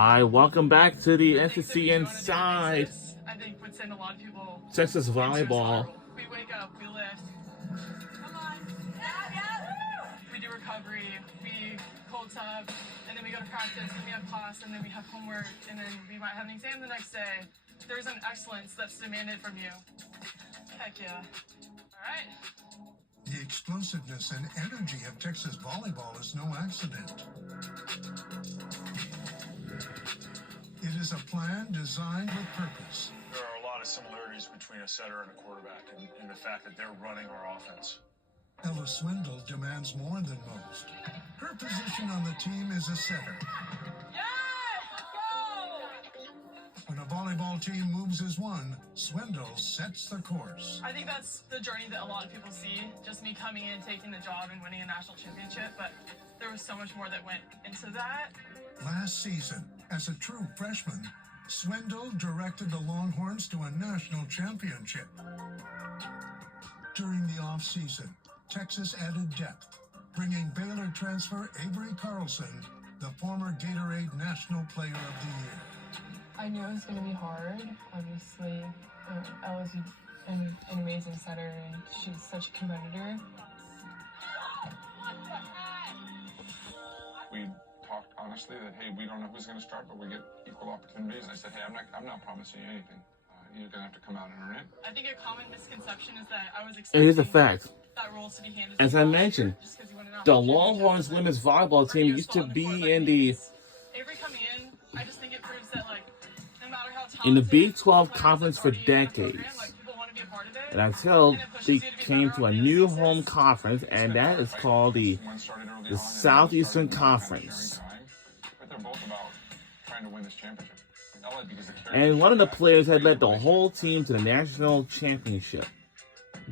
Hi, welcome back to the SEC Inside. I think would send a lot of people Texas into a volleyball. spiral. We wake up, we lift. Come on. We do recovery, we cold tub, and then we go to practice, and we have class, and then we have homework, and then we might have an exam the next day. There's an excellence that's demanded from you. Heck yeah. All right. The explosiveness and energy of Texas volleyball is no accident. It is a plan designed with purpose. There are a lot of similarities between a setter and a quarterback in the fact that they're running our offense. Ella Swindle demands more than most. Her position on the team is a setter. Yes! Let's go! When a volleyball team moves as one, Swindle sets the course. I think that's the journey that a lot of people see. Just me coming in, taking the job, and winning a national championship. But there was so much more that went into that. Last season, as a true freshman, Swindle directed the Longhorns to a national championship. During the offseason, Texas added depth, bringing Baylor transfer Avery Carlson, the former Gatorade National Player of the Year. I knew it was going to be hard, obviously. Ella's an amazing setter, and she's such a competitor. We talked honestly that, hey, we don't know who's going to start, but we get equal opportunities. And I said, hey, I'm not promising you anything. You're going to have to come out and earn it. I think a common misconception is that I was And expecting here's the fact. that role to be handed As to I me mentioned, just 'cause you won a national the championship. Longhorns women's volleyball team Earning a used spot to on be court like in the this. Avery coming in, I just think it proves that, like, no matter how talented in the Big 12 players conference are for already in the decades. program, like, people want to be a part of it. And until And it pushes they you to be came better to a on a new daily home basis. conference, and that is called the One started early the on, and Southeastern the other started Conference. sharing time. But they're both about trying to win this championship. Ella, because the And one of the players had led the whole team to the national championship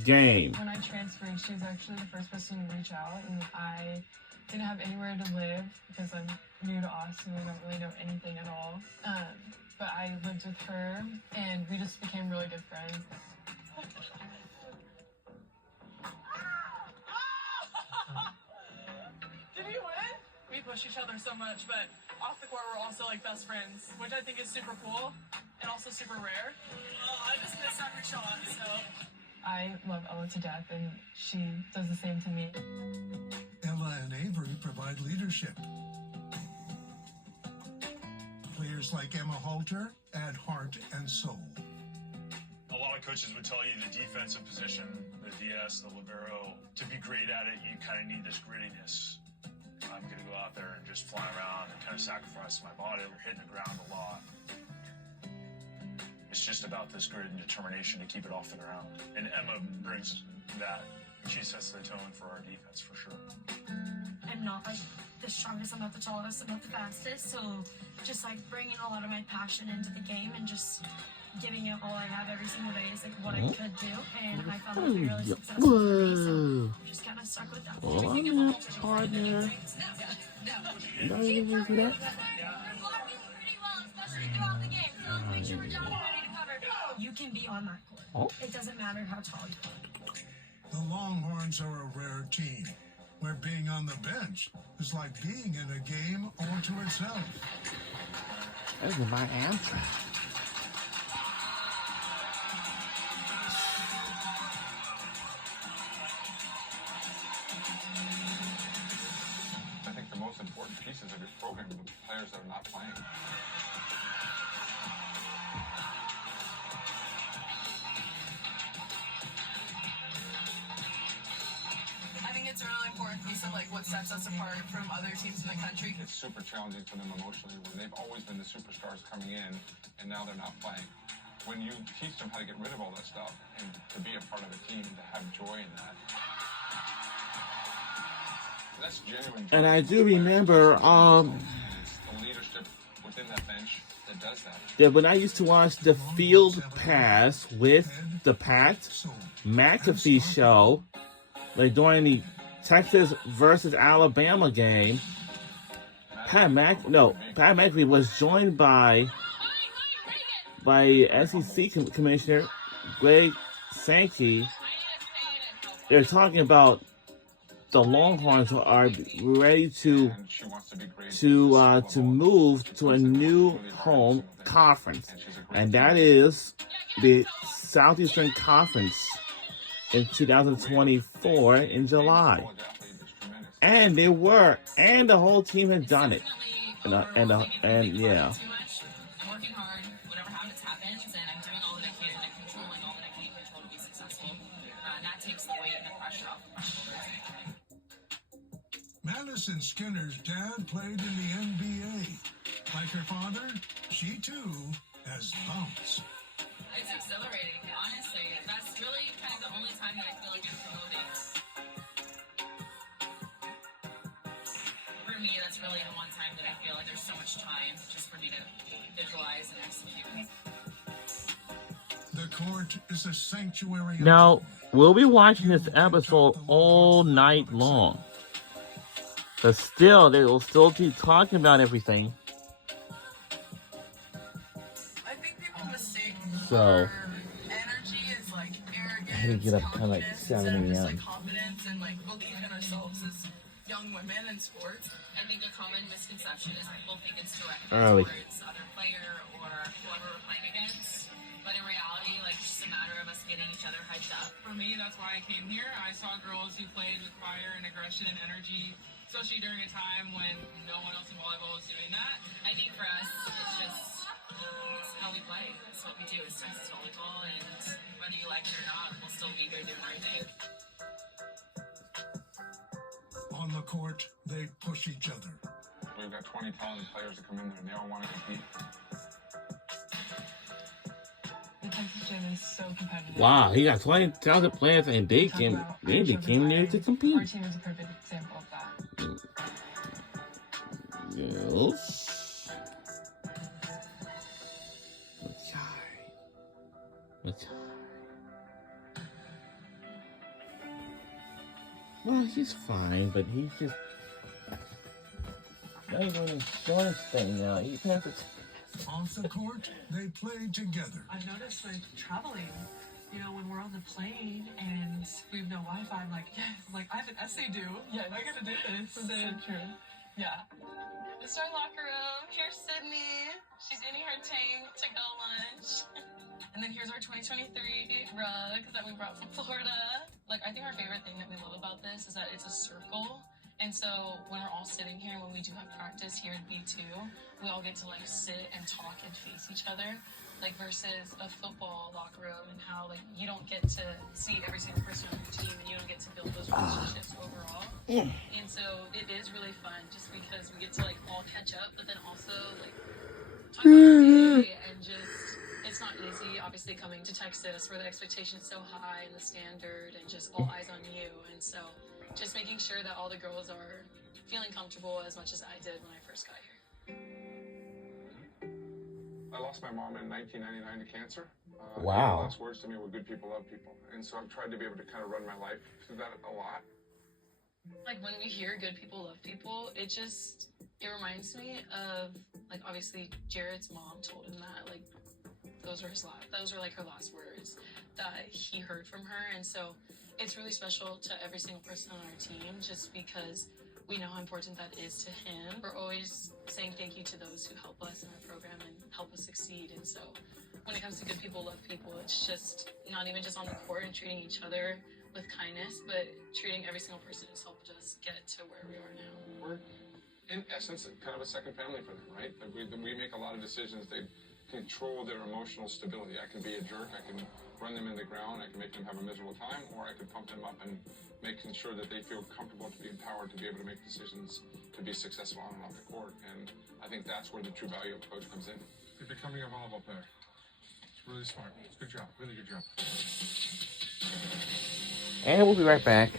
game. When I transferred, she was actually the first person to reach out, and I didn't have anywhere to live because I'm new to Austin and I don't really know anything at all. But I lived with her, and we just became really good friends. Did we win? We push each other so much, but off the court we're also like best friends, which I think is super cool and also super rare. Oh, I just missed every shot, so. I love Ella to death, and she does the same to me. Ella and Avery provide leadership. Players like Emma Halter add heart and soul. A lot of coaches would tell you the defensive position, the DS, the libero, to be great at it, you kind of need this grittiness. I'm going to go out there and just fly around and kind of sacrifice my body. We're hitting the ground a lot. It's just about this grit and determination to keep it off the ground. And Emma brings that. She sets the tone for our defense for sure. I'm not like the strongest, I'm not the tallest, I'm not the fastest, so just like bringing a lot of my passion into the game and just giving it all I have every single day is like what I could do, and I found that to be really successful for me, so I'm just kind of stuck with that. Oh, I'm not partner. No, you didn't do that. You can be on that court. Oh. It doesn't matter how tall you are. The Longhorns are a rare team, where being on the bench is like being in a game all to itself. That is my answer. I think the most important pieces of your program are the players that are not playing. I think it's a really important piece of like what sets us apart from other teams in the country. It's super challenging for them emotionally when they've always been the superstars coming in and now they're not playing. When you teach them how to get rid of all that stuff and to be a part of a team, to have joy in that. That's genuine joy. And I do remember the leadership within that bench that does that. that when I used to watch the Field Pass with the Pat McAfee show, like during the Texas versus Alabama game, Pat McAfee was joined by SEC Commissioner Greg Sankey. They're talking about the Longhorns are ready to And she wants to be great. to move to a new home conference, and that is the Southeastern Conference in 2024 in July. And they were, and the whole team had done it. And yeah. Too much. I'm working hard. Whatever happens, happens, and I'm doing all that I can, and I'm controlling all that I can control to be successful. And that takes the weight and the pressure off of my shoulders. Madison Skinner's dad played in the NBA. Like her father, she too has bounce. It's exhilarating, honestly. That's really kind of the only time that I feel like I'm promoting. For me, that's really the one time that I feel like there's so much time just for me to visualize and execute. The court is a sanctuary. Now, we'll be watching this episode all night long. But still, they will still keep talking about everything. I think people mistake So, our energy is like arrogance. I had to get up kinda like confidence, 7 instead of just, a.m. like confidence and like belief in ourselves as young women in sports. I think a common misconception is people think it's directed Early. towards other player or whoever we're playing against. But in reality, like just a matter of us getting each other hyped up. For me, that's why I came here. I saw girls who played with fire and aggression and energy, especially during a time when no one else in volleyball was doing that. I think for us, it's just it's how we play. It's what we do. It's Texas volleyball, and whether you like it or not, we'll still be here doing our thing. On the court, they push each other. We've got 20 talented players that come in there and they all want to compete. The Texas gym is so competitive. wow, he got 20 talented players, and they came near to Our compete. team is a perfect example of that. Yes. Let's Well, he's fine, but he's just not even an insurance thing now. He has to. Off the court, they play together. I've noticed like traveling, you know, when we're on the plane and we have no Wi-Fi, I'm like, yes, like I have an essay due. Yeah, I gotta do this. So true. Yeah. This is our locker room. Here's Sydney. She's eating her tank to go lunch. And then here's our 2023 rug that we brought from Florida. Like, I think our favorite thing that we love about this is that it's a circle. And so when we're all sitting here, when we do have practice here at B2, we all get to like sit and talk and face each other. Like versus a football locker room and how like you don't get to see every single person on your team and you don't get to build those relationships overall. And so it is really fun just because we get to like all catch up, but then also like talk about the day and just it's not easy obviously coming to Texas where the expectation is so high and the standard and just all eyes on you. And so just making sure that all the girls are feeling comfortable as much as I did when I first got here. I lost my mom in 1999 to cancer. Wow. The last words to me were good people love people. And so I've tried to be able to kind of run my life through that a lot. Like when we hear good people love people, it reminds me of like obviously Jared's mom told him that like those were like her last words that he heard from her. And so it's really special to every single person on our team just because we know how important that is to him. We're always saying thank you to those who help us in our program and help us succeed. And so when it comes to good people love people, it's just not even just on the court and treating each other with kindness, but treating every single person who's helped us get to where we are now. We're, in essence, kind of a second family for them, right? Like we make a lot of decisions. They control their emotional stability. I can be a jerk. I can run them in the ground. I can make them have a miserable time, or I can pump them up and making sure that they feel comfortable to be empowered to be able to make decisions to be successful on and off the court. And I think that's where the true value of a coach comes in. You're becoming a volleyball player. It's really smart. It's a good job. Really good job. And we'll be right back.